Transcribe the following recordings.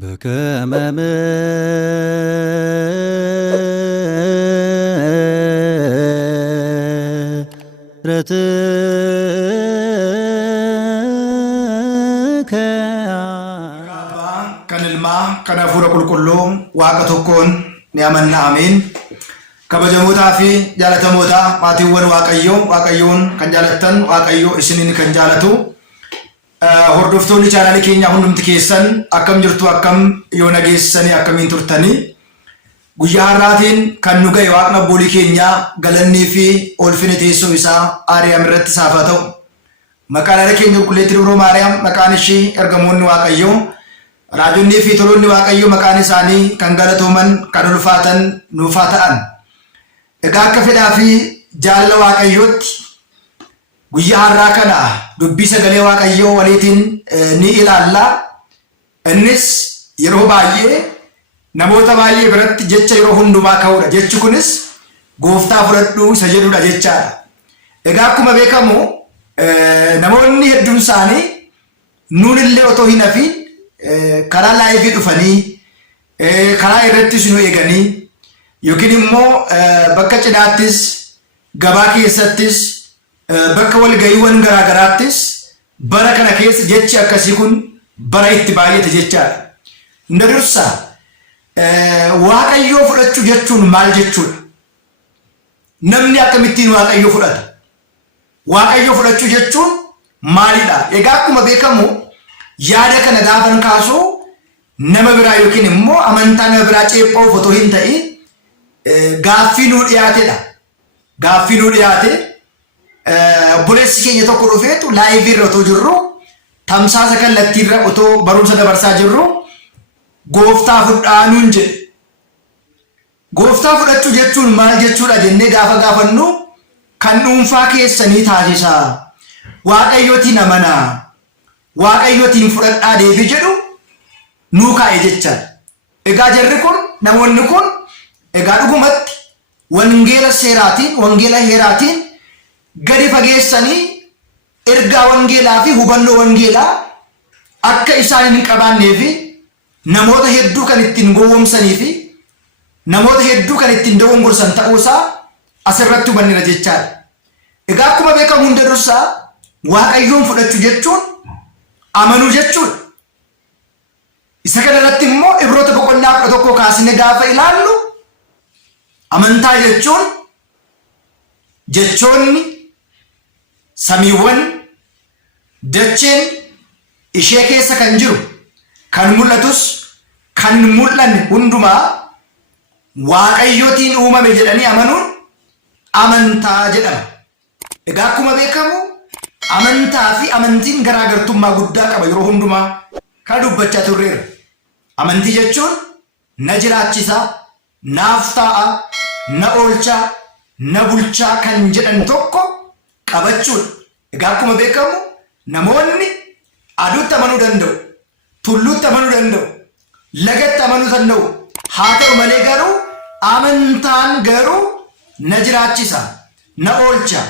بكم مرتك kan ilmaa kan hafuura qulqulluu waaqa tokkoon ni amanna amiin. Kabajamootaa fi jaalatamootaa maatiiwwan waaqayyoon kan jaalattan waaqayyoo isiniin kan jaalatu hordoftoonni chaanaalii keenya hundumti keessan akkam jirtu, akkam yoo nageessanii akkamiin turtanii. Guyyaa har'aatiin kan nu ga'e waaqni abboolii keenyaa galannii fi ulfinni teessoo isaa Aariyaam irratti isaaf haa ta'u. Maqaan haadha keenya qulqulleettii Dubroo Maariyaam, maqaan ishee ergamoonni waaqayyoo, raajonnii fi toloonni waaqayyoo maqaan isaanii kan galatooman, kan ulfaatan nuuf haa ta'an. Egaa akka fedhaa fi jaalala waaqayyootti guyyaa har'aa kana dubbii sagalee waaqayyoo waliitiin ni ilaalla. Innis yeroo baay'ee namoota baay'ee biratti jecha yeroo hundumaa ka'udha. Jechi kunis gooftaa fudhadhu isa jedhudha jechaadha. Egaa akkuma beekamu namoonni hedduun isaanii nuun illee otoo hin hafiin karaa laayivii dhufanii karaa irrattis nu eeganii yookiin immoo bakka cidhaattis, gabaa keessattis, bakka walga'iiwwan garaagaraattis bara kana keessa jechi akkasii kun bara itti baay'ate jechaadha. Inda dursa waaqayyoo fudhachuu jechuun maal jechuudha? Namni akkamittiin waaqayyoo fudhata? Waaqayyoo fudhachuu jechuun maalidha? Egaa akkuma beekamu yaada kana gaafan kaasuu nama biraa yookiin immoo amantaa nama biraa ceephoo otoo hin ta'in gaaffii nuu dhiyaatedha. Gaaffii nuu dhiyaate obboleessi keenya tokko dhufeetu laayivii irra otoo jirru, tamsaasa kallattii irra otoo barumsa dabarsaa jirru gooftaa fudhaa nuun jedhe. Gooftaa fudhachuu jechuun maal jechuudha jennee gaafa gaafannu kan dhuunfaa keessanii taasisaa, waaqayyootiin amanaa, waaqayyootiin fudhadhaa deebii jedhu nuu kaa'e jecha. Egaa jarri kun, namoonni kun egaa dhugumatti wangeela seeraatiin, wangeela heeraatiin gadi fageessanii ergaa wangeelaa fi hubannoo wangeelaa akka isaan hin qabaannee fi namoota hedduu kan ittiin gowwomsanii fi namoota hedduu kan ittiin dogongorsan ta'uusaa asirratti hubannira jechaadha. Egaa akkuma beekamu hunda dursaa waaqayyoon fudhachuu jechuun amanuu jechuudha. Isa kana irratti immoo Ibroota boqonnaa 11 kaasine gaafa ilaallu amantaa jechuun jechoonni, samiiwwan, dacheen ishee keessa kan jiru, kan mul'atus, kan hin mul'anne hundumaa waaqayyootiin uumame jedhanii amanuun amantaa jedhama. Egaa akkuma beekamu amantaa fi amantiin garaagartummaa guddaa qaba. Yeroo hundumaa kana dubbachaa turreera. Amantii jechuun na jiraachisa, naaf ta'a, na oolchaa, na bulchaa kan jedhan tokko qabachuudha. Egaa akkuma beekamu namoonni aduutti amanuu danda'u, tulluutti amanuu danda'u, lagatti amanuu danda'u. Haa ta'u malee garuu amantaan garuu na jiraachisa, na oolcha,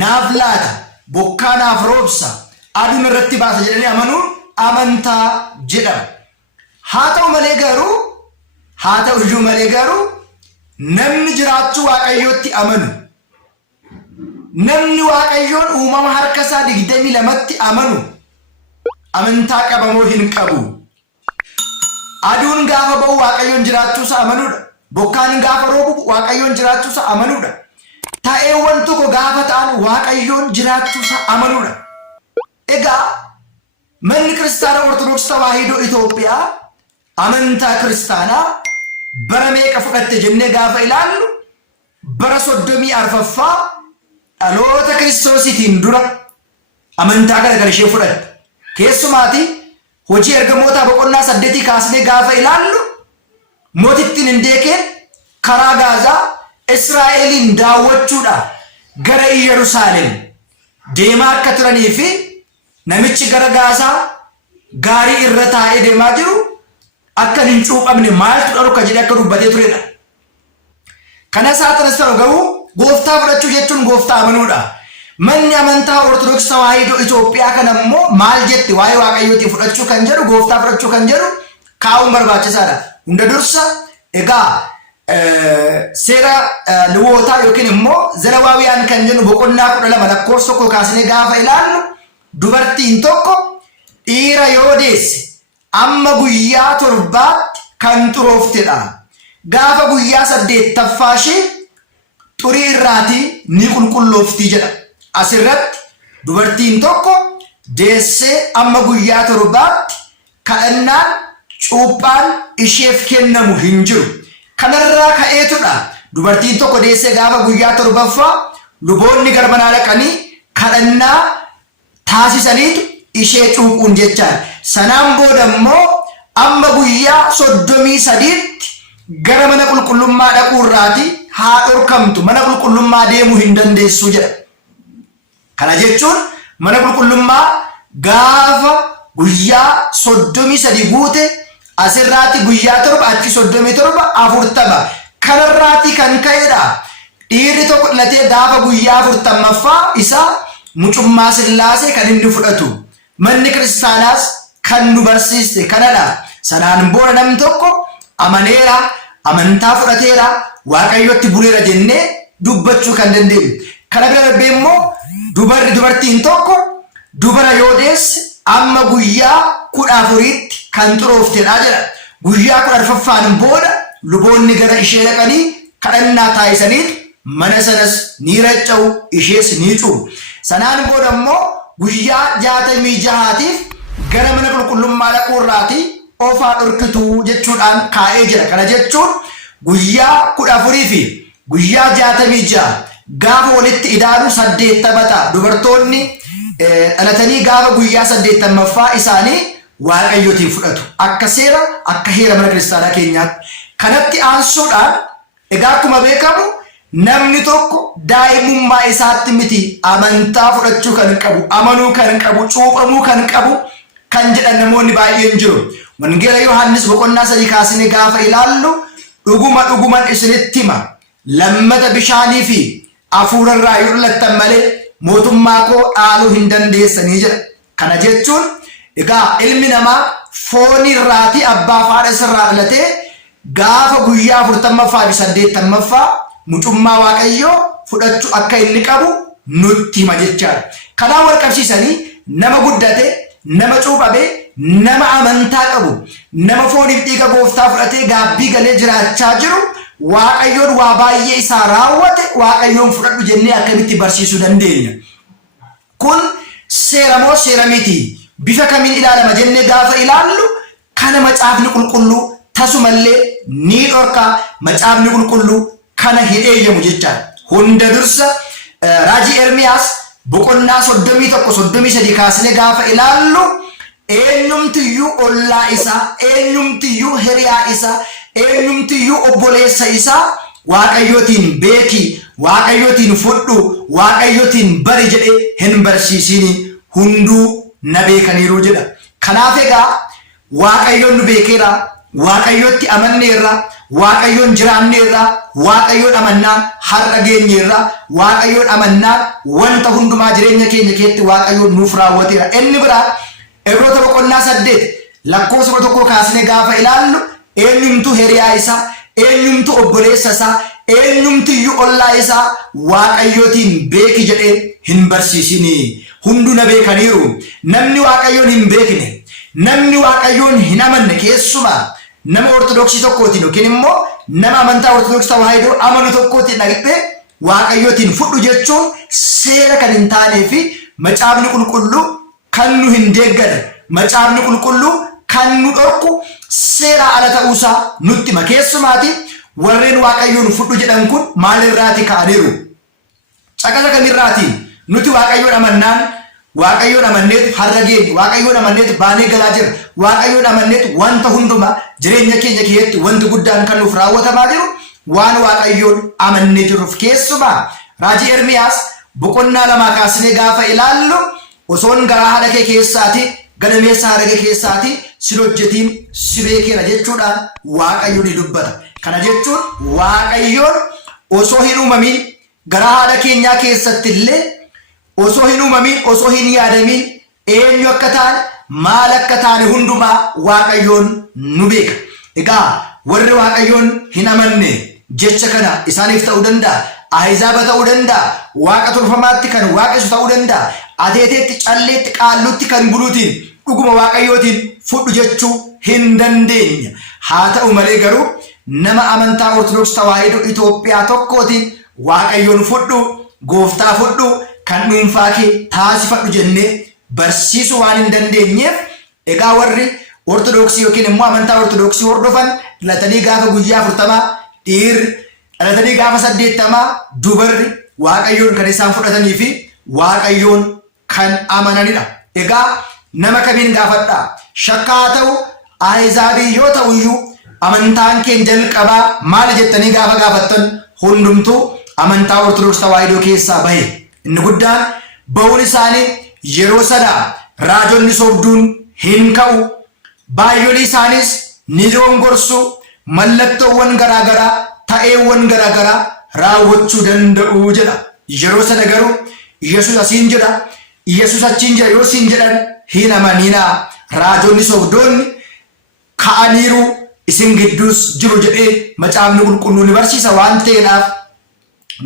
naaf laata, bokkaa naaf roobsa, aduun irratti baasa jedhanii amanuun amantaa jedhama. Haa ta'u iyyuu malee garuu namni jiraachuu waaqayyootti amanu, namni waaqayyoon uumama harka isaa 22tti amanu amantaa qabamoo hin qabu? Aduun gaafa ba'u waaqayyoon jiraachuusaa amanuudha. Bokkaan gaafa roobu waaqayyoon jiraachuusaa amanuudha. Taa'eewwan tokko gaafa ta'an waaqayyoon jiraachuusaa amanuudha. Egaa manni kiristaana Ortodoksii Tawaahidoo Itoophiyaa amantaa kiristaanaa bara meeqa fudhatte jennee gaafa ilaallu bara 34ffaa dhaloota kiristoosiitiin dura amantaa kana kan ishee fudhatte. Keessumaati hojii ergamoota boqonnaa 8 kaasnee gaafa ilaallu mootittiin Hindeekeen karaa Gaazaa Israa'eliin daawwachuudhaaf gara Yerusaalem deemaa akka turanii fi namichi gara Gaazaa gaarii irra taa'ee deemaa jiru akka hin cuuphamne maaltu dhorka jedhee akka dubbatee turedha. Kana saatanas ta'u garuu gooftaa fudhachuu jechuun gooftaa amanuudha. Manni amantaa Ortodoksii Tawaahidoo Itoophiyaa kana immoo maal jetti waa'ee waaqayyootii fudhachuu kan jedhu, gooftaa fudhachuu kan jedhu kaa'uun barbaachisaadha. Hunda dursa egaa seera Lewwotaa yookiin immoo Zalawaawiyaan kan jennu boqonnaa 12 lakkoofsa 1 kaasnee gaafa ilaallu dubartiin tokko dhiira yoo deesse amma guyyaa 7 kan xurooftedha. Gaafa guyyaa 8ffaa ishee xurii irraatii ni qulqulloofti jedha. Asirratti dubartiin tokko deessee amma guyyaa 7tti kadhannaan cuuphaan isheef kennamu hin jiru. Kanarraa ka'eetudha dubartiin tokko deessee gaafa guyyaa 7ffaa luboonni gara manaa dhaqanii kadhannaa taasisaniitu ishee cuuphuun jechaadha. Sanaan booda immoo amma guyyaa 33tti gara mana qulqullummaa dhaquurraati haa dhorkamtu, mana qulqullummaa deemuu hin dandeessu jedha. Kana jechuun mana qulqullummaa gaafa guyyaa 33 guute asirraati guyyaa 7 achi 37 40 kanarraati kan ka'edha. Dhiirri tokko dhalatee gaafa guyyaa 40ffaa isaa mucummaa Sillaasee kan inni fudhatu. Manni kiristaanaas kan nu barsiiste kanadha. Sanaan booda namni tokko amaneera, amantaa fudhateera, Waaqayyotti buleera jennee dubbachuu kan dandeenyu. Kana bira darbee immoo dubartiin tokko dubara yoo deesse amma guyyaa 14tti kan xurooftedha jedha. Guyyaa 14ffaan booda luboonni gara ishee dhaqanii kadhannaa taasisaniitu mana sanas ni racca'u, ishees ni cuuphu. Sanaan booda immoo guyyaa 66tiif gara mana qulqullummaa dhaquurraati ofaa dhorkitu jechuudhaan kaa'ee jira. Kana jechuun guyyaa 14 fi guyyaa 66 gaafa walitti idaalu 8 taphata. Dubartoonni dhalatanii gaafa guyyaa 80ffaa isaanii Waaqayyootiin fudhatu. Akka seera akka heera mana kiristaanaa keenyaatti. Kanatti aansuudhaan egaa akkuma beekamu namni tokko daa'imummaa isaatti miti amantaa fudhachuu kan qabu, amanuu kan qabu, cuuphamuu kan qabu kan jedhan namoonni baay'een jiru. Wangeela Yohaannis boqonnaa 3 kaasnee gaafa ilaallu dhuguman isinitti hima lammata bishaanii fi hafuurarraa yoo dhalattan malee mootummaa koo dhaaluu hin dandeessanii jedha. Kana jechuun egaa ilmi namaa foonirraati abbaa fi haadha isarraa dhalatee gaafa guyyaa 40ffaa fi 80ffaa mucummaa Waaqayyoo fudhachuu akka inni qabu nutti hima jechaadha. Kanaan wal qabsiisanii nama guddate, nama cuuphame, nama amantaa qabu, nama fooniif dhiiga gooftaa fudhatee gaabbii galee jiraachaa jiru Waaqayyoon waa baay'ee isaa raawwate Waaqayyoon fudhadhu jennee akkamitti barsiisuu dandeenya? Kun seera moo seera miti? Bifa kamiin ilaalama jennee gaafa ilaallu kana macaafni qulqulluu tasumallee ni dhorka. Macaafni qulqulluu kana hin eeyyamu jechaadha. Hunda dursa raajii Ermiyaas boqonnaa 31-33 kaasnee gaafa ilaallu eenyumtiyyuu ollaa isaa, eenyumtiyyuu hiriyaa isaa, eenyumtiyyuu obboleessa isaa Waaqayyootiin beeki, Waaqayyootiin fudhu, Waaqayyootiin bari jedhee hin barsiisini. Hunduu na beekaniiru jedha. Kanaaf egaa Waaqayyoon nu beekeera, Waaqayyootti amanneerra, Waaqayyoon jiraanneerra, Waaqayyoon amannaan har'a geenyeerra, Waaqayyoon amannaan wanta hundumaa jireenya keenya keessatti Waaqayyoon nuuf raawwateera. Inni biraa Ibroota boqonnaa 8 lakkoofsa 1 kaasnee gaafa ilaallu eenyumtu hiriyaa isaa, eenyumtu obboleessa isaa, eenyumtiyyuu ollaa isaa Waaqayyootiin beeki jedhee hin barsiisini. Hunduu na beekaniiru. Namni Waaqayyoon hin beekne, namni Waaqayyoon hin amanne keessumaa nama ortodoksii tokkootiin yookiin immoo nama amantaa ortodoksii tawaahidoo amanu tokkootiin dhaqee Waaqayyootiin fudhu jechuun seera kan hin taanee fi macaafni qulqulluu kan nu hin deeggarre, macaafni qulqulluu kan nu dhorku seera ala ta'uusaa nutti hima. Keessumaati warreen Waaqayyoon fudhu jedhan kun maalirraati ka'aniiru? Caqasa kamirraati? Nuti Waaqayyoon amannaan, Waaqayyoon amanneetu har'a geenye, Waaqayyoon amanneetu baanee galaa jirra, Waaqayyoon amanneetu wanta hundumaa jireenya keenya keessatti wanti guddaan kan nuuf raawwatamaa jiru waan Waaqayyoon amannee jirruuf. Keessumaa raajii Ermiyaas boqonnaa 2 kaasnee gaafa ilaallu osoon garaa haadha kee keessaati, gadameessa haadha kee keessaati sin hojjetiin si beekeera jechuudhaan Waaqayyoon ni dubbata. Kana jechuun Waaqayyoon osoo hin uumamin garaa haadha keenyaa keessatti illee osoo hin uumamin, osoo hin yaadamin eenyu akka ta'an maal akka taane hundumaa Waaqayyoon nu beeka. Egaa warri Waaqayyoon hin amanne jecha kana isaaniif ta'uu danda'a. Ahizaaba ta'uu danda'a. Waaqa tolfamaatti kan waaqessu ta'uu danda'a. Ateeteetti calleetti qaallutti kan buluutiin dhuguma Waaqayyootiin fudhu jechuu hin dandeenya. Haa ta'u malee garuu nama amantaa Ortodoksii Tawaahidoo Itoophiyaa tokkootiin Waaqayyoon fudhu, gooftaa fudhu, kan dhuunfaa kee taasifadhu jennee barsiisuu waan hin dandeenyeef egaa warri Ortodoksii yookiin immoo amantaa Ortodoksii hordofan dhalatanii gaafa guyyaa 40 dhiirri dhalatanii gaafa 80 dubarri Waaqayyoon kan isaan fudhatanii fi Waaqayyoon kan amananidha. Egaa nama kamiin gaafadhaa? Shakkaa ta'u ahizaabii yoo ta'u iyyuu amantaan keen jalqabaa maal jettanii gaafa gaafattan hundumtuu amantaa Ortodoksii Tawaahidoo keessaa bahe. Inni guddaan ba'uun isaanii yeroo sana raajonni sobduun hin ka'u, baay'oolii isaanis ni dogongorsu, mallattoowwan garaagaraa ta'eewwan garaagaraa raawwachuu danda'u jedha. Yeroo sana garuu Yesuus asiin jedha, Yesuus achiin jedha yoo siin jedhan hin amaninaa, raajonni sobdoonni ka'aniiru isin gidduus jiru jedhee macaafni qulqulluun ni barsiisa waan ta'eedhaaf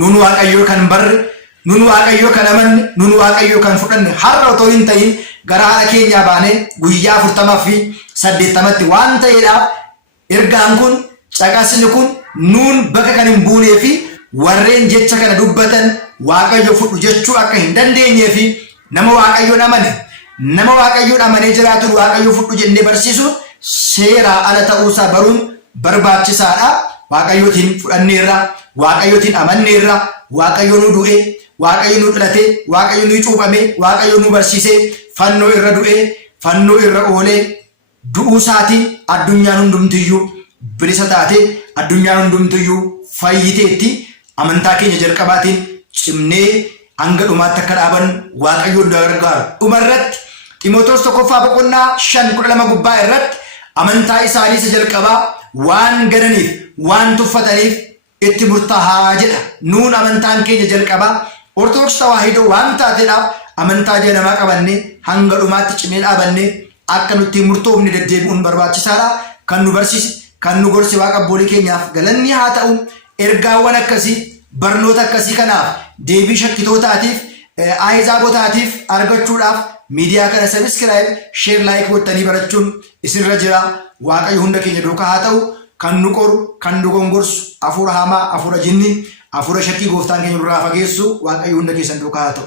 nun Waaqayyoo kan barre, nun Waaqayyoo kan amanne, nun Waaqayyoo kan fudhanne har'a otoo hin ta'in gara haadha keenyaa baanee guyyaa 40 fi 80tti waan ta'eedhaaf ergaan kun caqasni kun nun bakka kan hin buunee fi warreen jecha kana dubbatan Waaqayyo fudhu jechuu akka hin dandeenyee fi nama Waaqayyoon amanee jiraatu Waaqayyo fudhu jennee barsiisuun seeraa ala ta'uusaa baruun barbaachisaadha. Waaqayyootiin fudhanneerra, Waaqayyootiin amanneerra, Waaqayyo nu du'e, Waaqayyo nu dhalate, Waaqayyo nu cuuphame, Waaqayyo nu barsiise, fannoo irra du'e, fannoo irra oolee du'uusaatiin addunyaan hundumtiyyuu bilisa taate, addunyaan hundumtiyyuu fayyiteetti amantaa keenya jalqabaatiin cimnee hanga dhumaatti akka dhaaban Waaqayyoon gargaaru. Dhumarratti Ximootoos 1:5-12 gubbaa irratti amantaa isaanii isa jalqabaa waan gananiif, waan tuffataniif itti murtaahaa jedha. Nuun amantaan keenya jalqabaa Ortodoksii Tawaahidoo waan taateedhaaf amantaa janamaa qabannee hanga dhumaatti cimee dhaabannee akka nutti murtoofne deddeebi'uun barbaachisaadha. Kan nu barsiise, kan nu gorse Waaqa abboolii keenyaaf galanni haa ta'u. Ergaawwan akkasii, barnoota akkasii kanaaf deebii shakkitootaatiif, ahizaabotaatiif argachuudhaaf miidiyaa kana sabiskiraayib, sheer, laayik gottanii barachuun isinirra jira. Waaqayyo hunda keenya duukaa haa ta'u. Kan nu qoru, kan nu gongorsu, hafuura hamaa, hafuura jinni, hafuura shakkii gooftaan keenya duraa fageessu Waaqayyo hunda keessan duukaa haa ta'u.